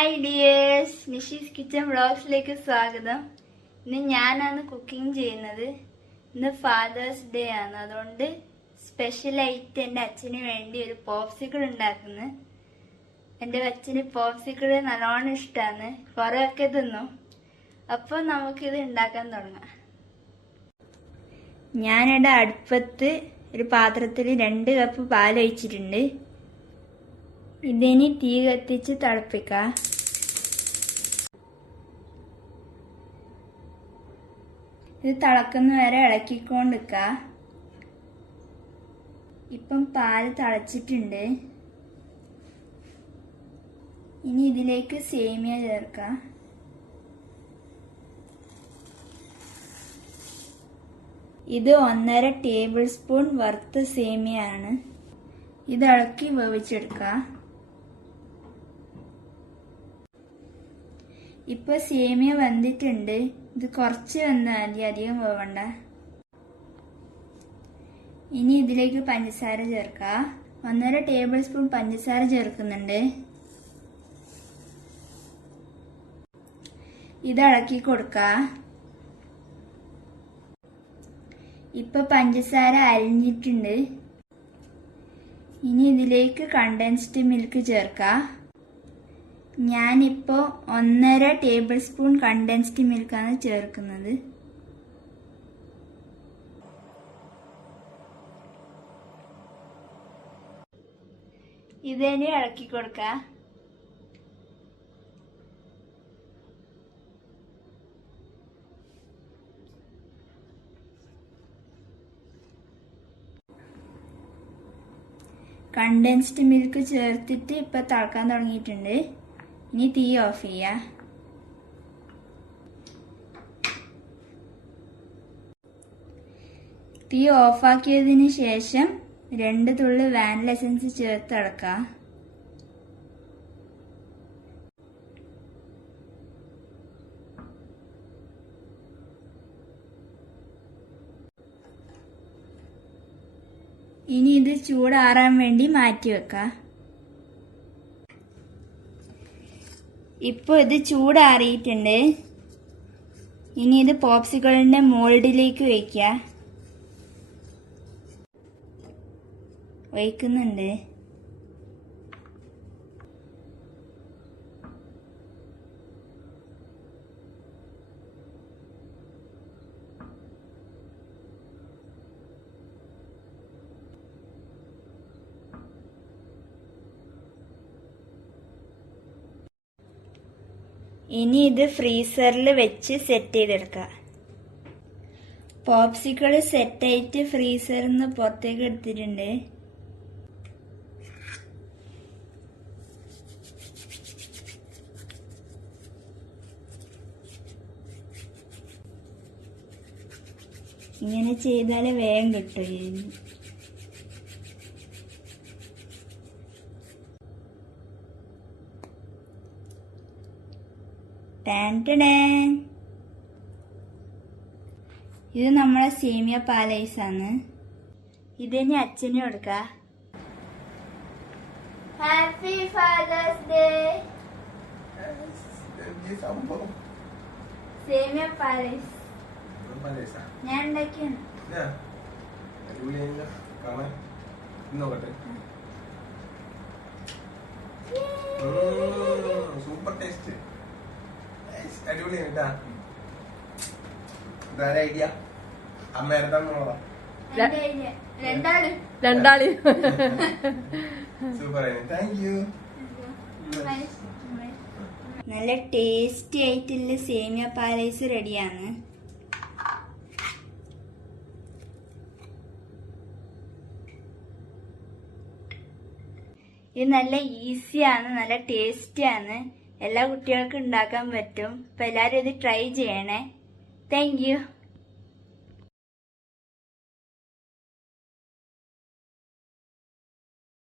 Hi dears, Nishi's kitchen വ്ളോഗ്സിലേക്ക് സ്വാഗതം. ഇന്ന് ഞാനാണ് കുക്കിംഗ് ചെയ്യുന്നത്. ഇന്ന് ഫാദേഴ്സ് ഡേ ആണ്. അതുകൊണ്ട് സ്പെഷ്യലായിട്ട് എൻ്റെ അച്ഛന് വേണ്ടി ഒരു പോപ്സിക്കിൾ ഉണ്ടാക്കുന്നു. എൻ്റെ അച്ഛന് പോപ്സിക്കിൾ നല്ലോണം ഇഷ്ടമാണ്. കുറേയൊക്കെ തിന്നും. അപ്പോൾ നമുക്കിത് ഉണ്ടാക്കാൻ തുടങ്ങാം. ഞാനിവിടെ അടുപ്പത്ത് ഒരു പാത്രത്തിൽ 2 കപ്പ് പാൽ ഒഴിച്ചിട്ടുണ്ട്. ഇതിനി തീ കത്തിച്ച് തിളപ്പിക്കാം. ഇത് തിളക്കുന്ന വരെ ഇളക്കിക്കൊണ്ടിരിക്ക. ഇപ്പം പാല് തിളച്ചിട്ടുണ്ട്. ഇനി ഇതിലേക്ക് സേമിയ ചേർക്കാം. ഇത് 1.5 ടേബിൾ സ്പൂൺ വറുത്ത സേമിയാണ്. ഇത് ഇളക്കി വേവിച്ചെടുക്കാം. ഇപ്പൊ സേമിയ വെന്തിട്ടുണ്ട്. ഇത് കുറച്ച് വെന്താൽ മതി, അധികം വേവണ്ട. ഇനി ഇതിലേക്ക് പഞ്ചസാര ചേർക്കാം. 1.5 ടേബിൾ സ്പൂൺ പഞ്ചസാര ചേർക്കുന്നുണ്ട്. ഇത് ഇളക്കി കൊടുക്കാം. ഇപ്പൊ പഞ്ചസാര അലിഞ്ഞിട്ടുണ്ട്. ഇനി ഇതിലേക്ക് കണ്ടൻസ്ഡ് മിൽക്ക് ചേർക്കാം. ഞാനിപ്പോ 1.5 ടേബിൾ സ്പൂൺ കണ്ടൻസ്ഡ് മിൽക്കാണ് ചേർക്കുന്നത്. ഇതിനെ ഇളക്കി കൊടുക്കാം. കണ്ടൻസ്ഡ് മിൽക്ക് ചേർത്തിട്ട് ഇപ്പൊ തിളക്കാൻ തുടങ്ങിയിട്ടുണ്ട്. ഇനി തീ ഓഫ് ചെയ്യാം. തീ ഓഫാക്കിയതിന് ശേഷം 2 തുള്ളി വാനില എസൻസ് ചേർത്ത് ഇളക്കാം. ഇനി ഇത് ചൂടാറാൻ വേണ്ടി മാറ്റി വെക്കാം. ഇപ്പോൾ ഇത് ചൂടാറിയിട്ടുണ്ട്. ഇനി ഇത് പോപ്സിക്കിളിന്റെ മോൾഡിലേക്ക് വയ്ക്കുന്നുണ്ട്. ഇനി ഇത് ഫ്രീസറിൽ വെച്ച് സെറ്റ് ചെയ്തെടുക്കാം. പോപ്സിക്കിൾ സെറ്റായിട്ട് ഫ്രീസറിൽ നിന്ന് പുറത്തേക്ക് എടുത്തിട്ടുണ്ട്. ഇങ്ങനെ ചെയ്താലേ വേഗം കിട്ടും. ഇത് നമ്മളെ സേമിയ പാലൈസാണ്. ഇതിനി അച്ഛന് കൊടുക്കാം. Happy father's day. സേമിയ പാലൈസ് ഞാൻ ഉണ്ടാക്കിയാണ്. Super taste. അടിപൊളിയാണ്. ഐഡിയ രണ്ടാള് സൂപ്പർ. Thank you. നല്ല ടേസ്റ്റി ആയിട്ടുള്ള സേമിയ പാലൈസ് റെഡിയാണ്. ഇത് നല്ല ഈസിയാണ്, നല്ല ടേസ്റ്റിയാണ്. എല്ലാ കുട്ടികൾക്കും ഉണ്ടാക്കാൻ പറ്റും. അപ്പൊ എല്ലാവരും ഇത് ട്രൈ ചെയ്യണേ. Thank you.